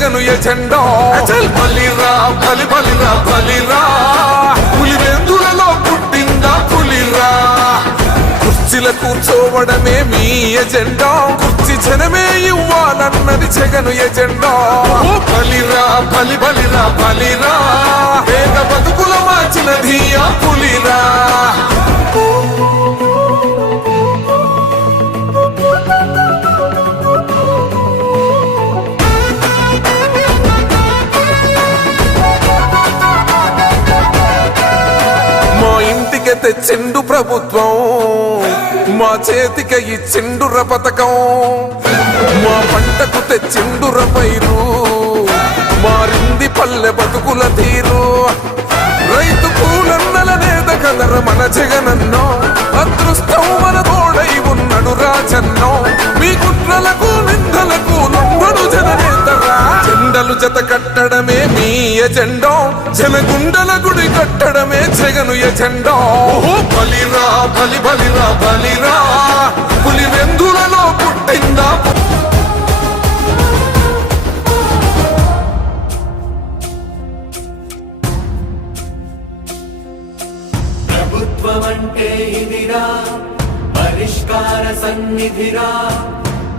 Jagan agenda బలిరా బలి బలిరా బలిరా పులివెందులలో పుట్టిందా పులిరా కుర్చీల కూర్చోవడమే మీ ఎజెండా కుర్చీ జనమే ఇవ్వాలన్నది జగను ఎజెండా బలిరా బలి బలిరా బలిరా పేద బతుకుల మార్చినది ఆ పులిరా తెచ్చిండు ప్రభుత్వం మా చేతికి ఇచ్చిండుర పథకం మా పంటకు తెచ్చిండుర పైరు మారింది పల్లె బతుకుల తీరు రైతు కూలన్నల నేత కదర మన జగనన్నో అదృష్టం మన తోడై ఉన్నాడు రాజన్నో మీ కుట్రలకు నిందలకు లొంగడు జననేతరా జెండలు జత కట్టడమే మీ ఎజెండా జనగుండల గుడి కట్టడమే జగను ఎజెండా బలిరా బలి బలిరా బలిరా పులివెందులలో పుట్టిందా ప్రభుత్వమంటే ఇదిరా పరిష్కార సన్నిధిరా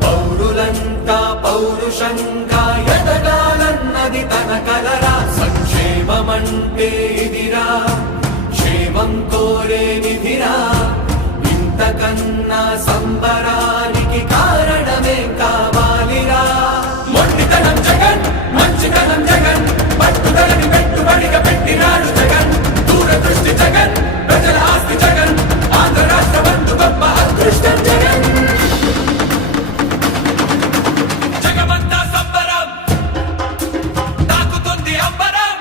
పౌరులంతా పౌరుషంగా ఎదగాలన్నది తన కలరా సంక్షేమమంటే ఇదిరా క్షేమం కోరే నిధిరా ఇంతకన్నా సంబరానికి కారణమే కావాలిరా మొండితనం జగన్ మంచితనం జగన్ పట్టుదలని పెట్టుబడిగా పెట్టినాడు జగన్ దూరదృష్టి జగన్ ప్రజల ఆస్తి జగన్ ఆంధ్ర రాష్ట్ర బంధు గొప్ప అదృష్టం జగన్ జగమంతా సంబరం తాకుతుంది అంబరం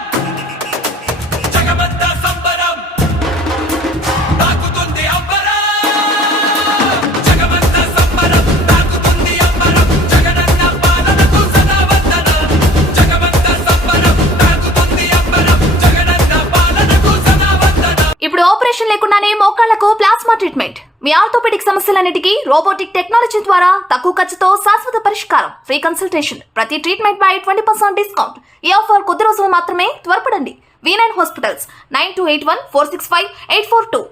జగమంతా సంబరం తాకుతుంది అంబరం జగమంతా సంబరం తాకుతుంది అంబరం జగనన్న పాలనకు సదా వందనం జగమంతా సంబరం తాకుతుంది అంబరం జగనన్న పాలనకు సదా వందనం. ఇప్పుడు ఆపరేషన్ లేకుండానే మోకాళ్లకు ప్లాస్మా ట్రీట్మెంట్. మీ ఆర్థోపెడిక్ సమస్యలన్నిటికీ రోబోటిక్ టెక్నాలజీ ద్వారా తక్కువ ఖర్చుతో శాశ్వత పరిష్కారం. Free consultation. ప్రతి ట్రీట్మెంట్ పై 20% డిస్కౌంట్. ఈ ఆఫర్ కొద్ది రోజులు మాత్రమే. త్వరపడండి. V9 hospitals 9281465842.